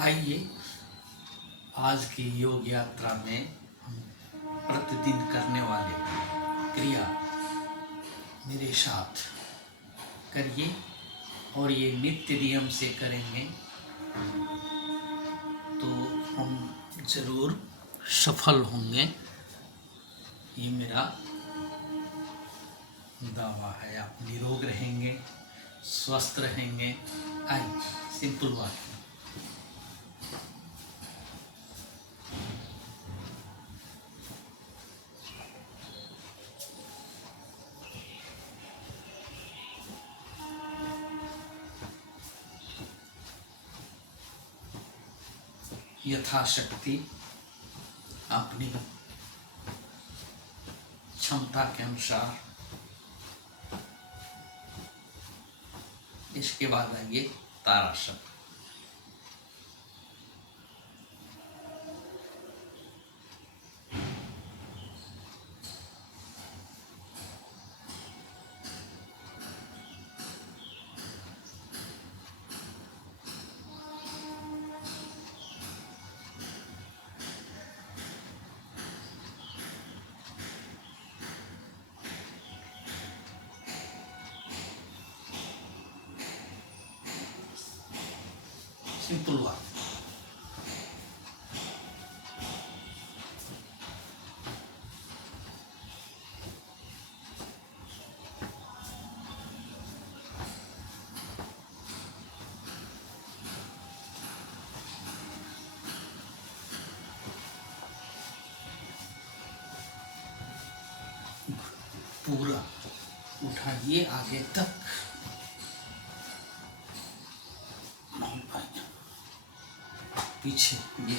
आइए आज की योग यात्रा में हम प्रतिदिन करने वाले क्रिया मेरे साथ करिए और ये नित्य नियम से करेंगे तो हम जरूर सफल होंगे। ये मेरा दावा है। आप निरोग रहेंगे, स्वस्थ रहेंगे। आइए, सिंपल बात है। यथाशक्ति अपनी क्षमता के अनुसार। इसके बाद आइए तारासन। सिंपल बात। पूरा उठाइए आगे तक। पीछे ये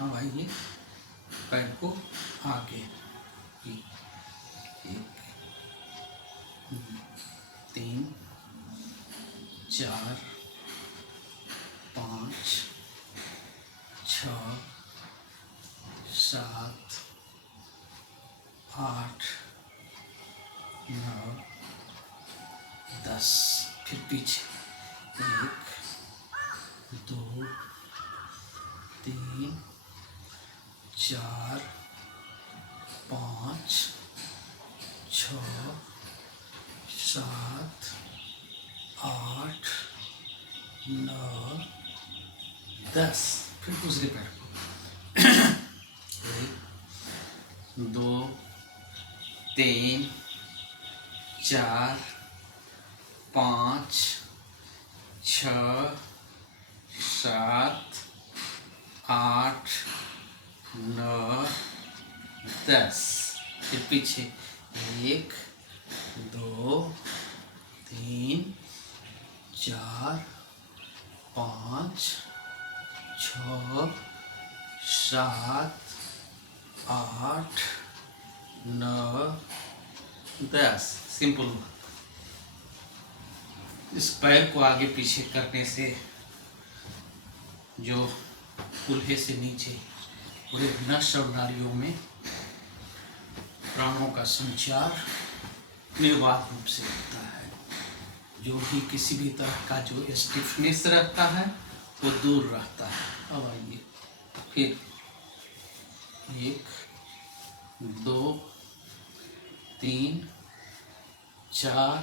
अब आइए पैर को आगे। एक, 3, 4, 5, 6, 7, 8, 9, 10। फिर पीछे 1, 2, 3, 4, 5, 6, 7, 8, 9, 10। फिर दूसरे पैर को 1, 2, 3, 4, 5, 6, 7, 8, 9, 10। फिर पीछे 1, 2, 3, 4, 5, 6, 7, 8, 9, 10। सिंपल। इस पैर को आगे पीछे करने से जो कूल्हे से नीचे पूरे नस और नाड़ियों में प्राणों का संचार निर्बाध रूप से होता है। जो भी किसी भी तरह का जो स्टिफनेस रहता है वो दूर रहता है। अब आइए फिर 1, 2, 3, 4,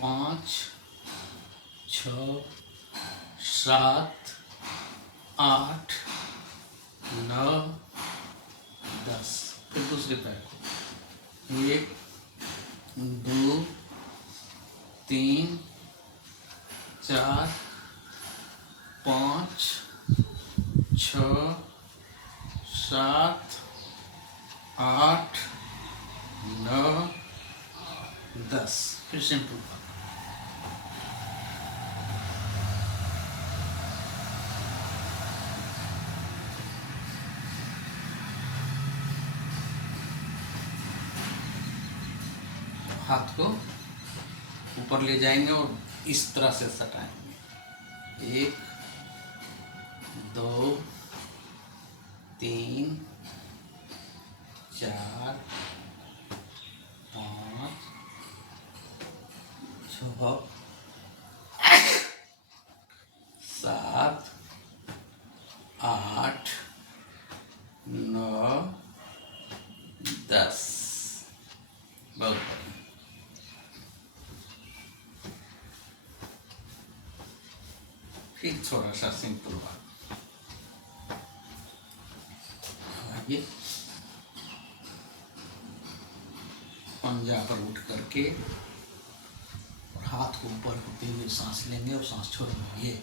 5, 6, 7, 8, 9, 10। फिर दूसरे पैर को 1, 2, 3, 4, 5, 6, 7, 8, 9, 10। फिर सिंपल। हाथ को ऊपर ले जाएंगे और इस तरह से सटाएंगे। 1, 2, 3, 4 5 6 7 8 9 10। बहुत बढ़िया। फिर थोड़ा सा सिंपल बात, आइए पंजा पर उठ करके और हाथ को ऊपर होते हुए सांस लेंगे और सांस छोड़ेंगे। ये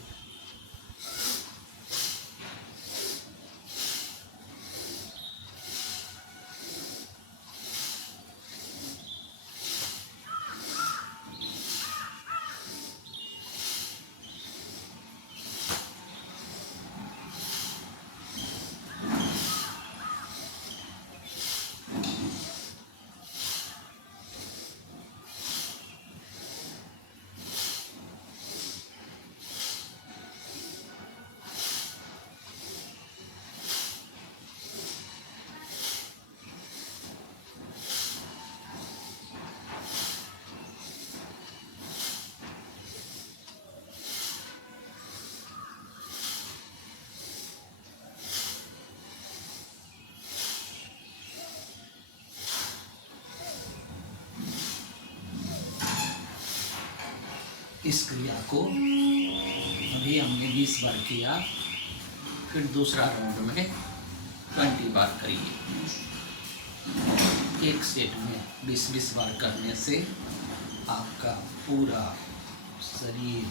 इस क्रिया को अभी हमने 20 बार किया, फिर दूसरा राउंड में 20 बार करिए। एक सेट में 20-20 बार करने से आपका पूरा शरीर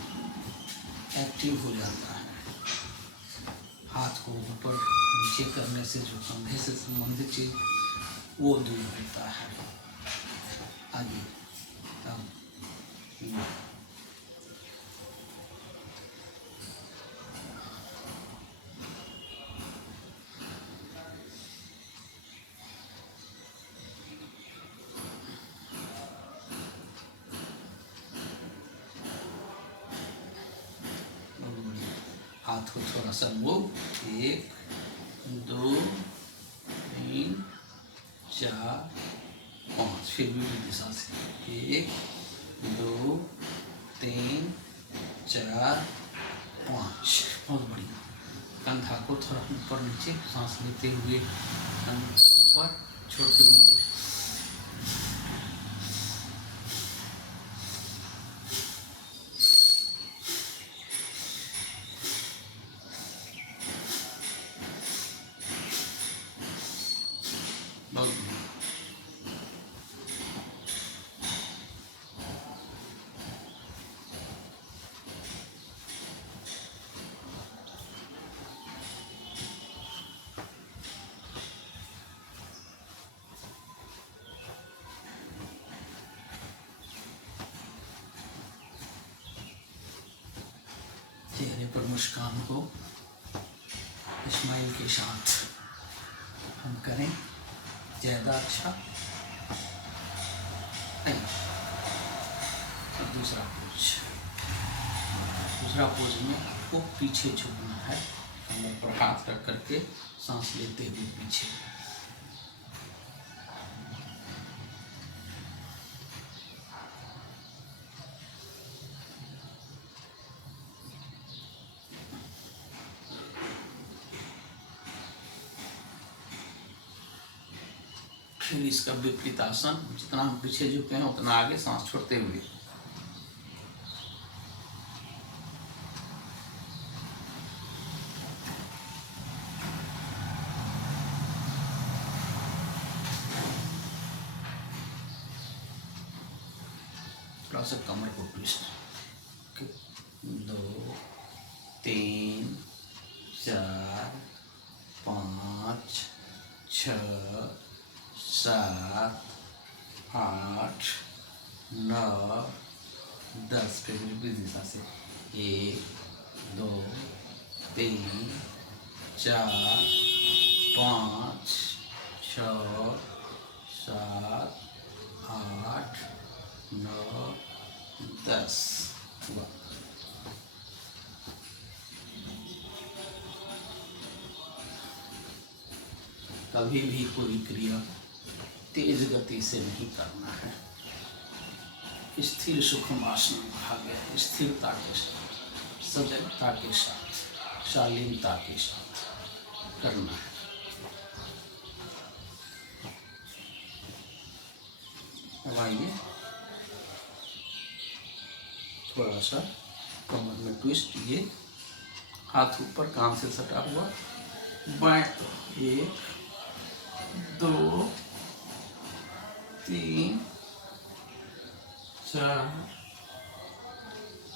एक्टिव हो जाता है। हाथ को ऊपर नीचे करने से जो कंधे से संबंधित चीज वो दूर होता है। आगे हाथ को थोड़ा सा मूव, 1 2 3 4 5, फिर भी दिशा से 1 2 3 4 5। बहुत बढ़िया। कंधा को थोड़ा ऊपर नीचे, सांस लेते हुए ऊपर, छोड़ते हुए नीचे। बहुत बढ़िया। चेहरे पर मुस्कान को स्माइल के साथ हम करें, ज़्यादा अच्छा नहीं। दूसरा पोज में आपको पीछे झुकना है, कमर पर हाथ रख करके सांस लेते हुए पीछे। फिर इसका विपरीत आसन, जितना हम पीछे झुके हैं उतना आगे सांस छोड़ते हुए। थोड़ा सा कमर को ट्विस्ट, 2 3 4 5 6 7 8 9 10। फिर विपरीत दिशा से 1 2 3 4 5 6 7 8 9 10 हुआ। कभी भी कोई क्रिया तेज गति से नहीं करना है। स्थिर सुखम आसन कहा गया है। स्थिरता के साथ, सजगता के साथ, शालीनता के साथ करना है। अब आइए, थोड़ा सा कमर में ट्विस्ट, ये हाथ ऊपर कान से सटा हुआ, बाएं 1 2 3 4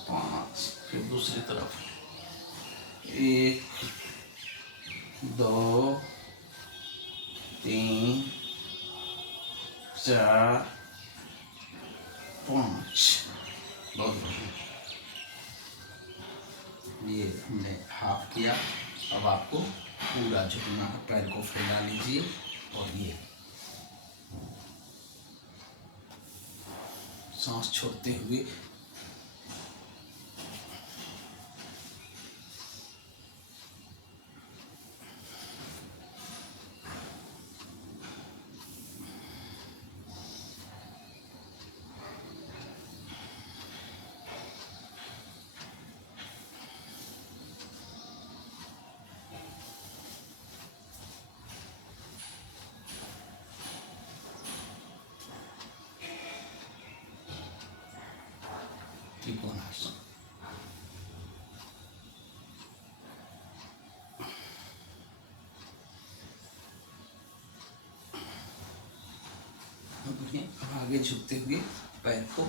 5, फिर दूसरी तरफ 1 2 3 4 5। बहुत बढ़िया, ये हमने हाफ किया। अब आपको पूरा झुकना है, पैर को फैला लीजिए और ये सांस छोड़ते हुए त्रिकोणासन। अब आगे झुकते हुए पैर को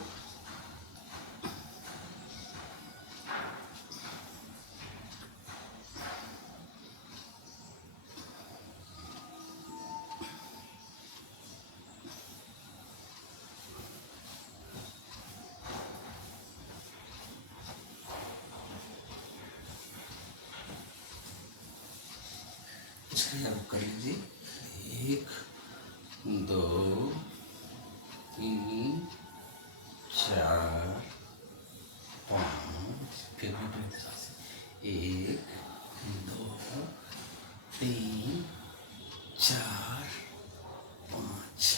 कर लीजिए। 1 2 3 4 5, फिर विपरीत दिशा से 1 2 3 4 5।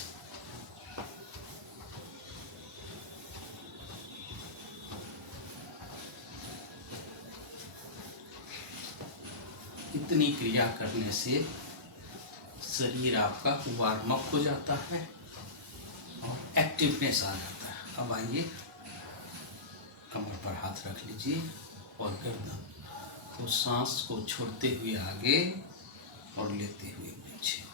इतनी क्रिया करने से शरीर आपका वार्म अप हो जाता है और एक्टिवनेस आ जाता है। अब आइए, कमर पर हाथ रख लीजिए और गर्दन को सांस को छोड़ते हुए आगे और लेते हुए पीछे।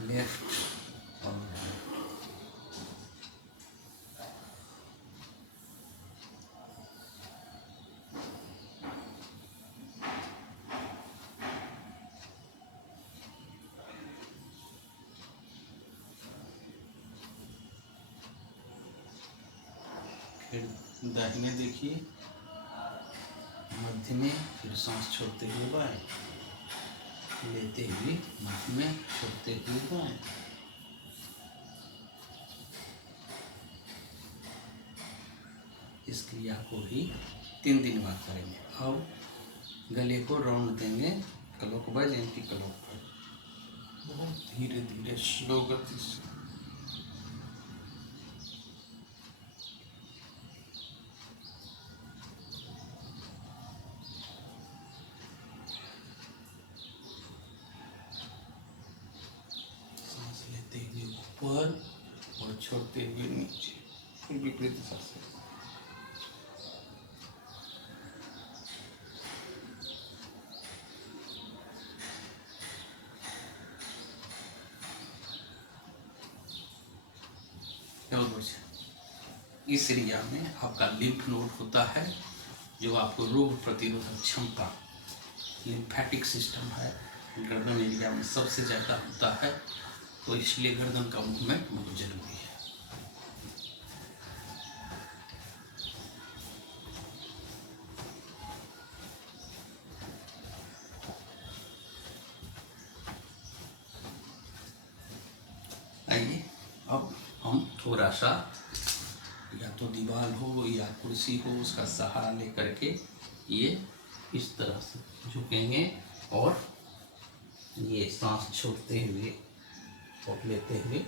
लेफ्ट और राइट। फिर दाहिने देखिए, मध्य में, फिर सांस छोड़ते हुए बाएं, लेते हुए मध्य में, छोड़ते हुए बाएं। इस क्रिया को ही 3 दिन बाद करेंगे। अब गले को राउंड देंगे क्लॉकवाइज, एंटी क्लॉकवाइज, बहुत धीरे धीरे, स्लो गति से। सांस लेते हुए ऊपर और छोड़ते हुए नीचे, फिर विपरीत दिशा से। इस एरिया में आपका लिम्फ नोड होता है, जो आपको रोग प्रतिरोधक क्षमता, लिम्फेटिक सिस्टम है, गर्दन एरिया में सबसे ज़्यादा होता है, तो इसलिए गर्दन का मूवमेंट बहुत जरूरी है। थोड़ा सा या तो दीवार हो या कुर्सी हो, उसका सहारा लेकर के ये इस तरह से झुकेंगे और ये सांस छोड़ते हुए और लेते हुए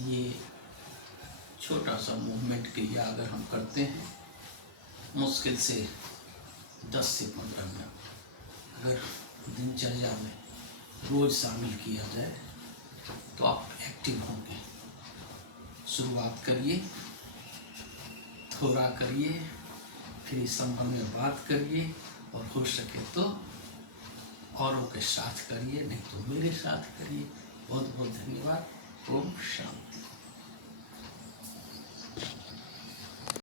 ये छोटा सा मूवमेंट के लिए अगर हम करते हैं मुश्किल से 10 से 15 मिनट, अगर दिनचर्या में रोज शामिल किया जाए तो आप एक्टिव होंगे। शुरुआत करिए, थोड़ा करिए, फिर इस संबंध में बात करिए और हो सके तो औरों के साथ करिए, नहीं तो मेरे साथ करिए। बहुत बहुत धन्यवाद। ओम शांति।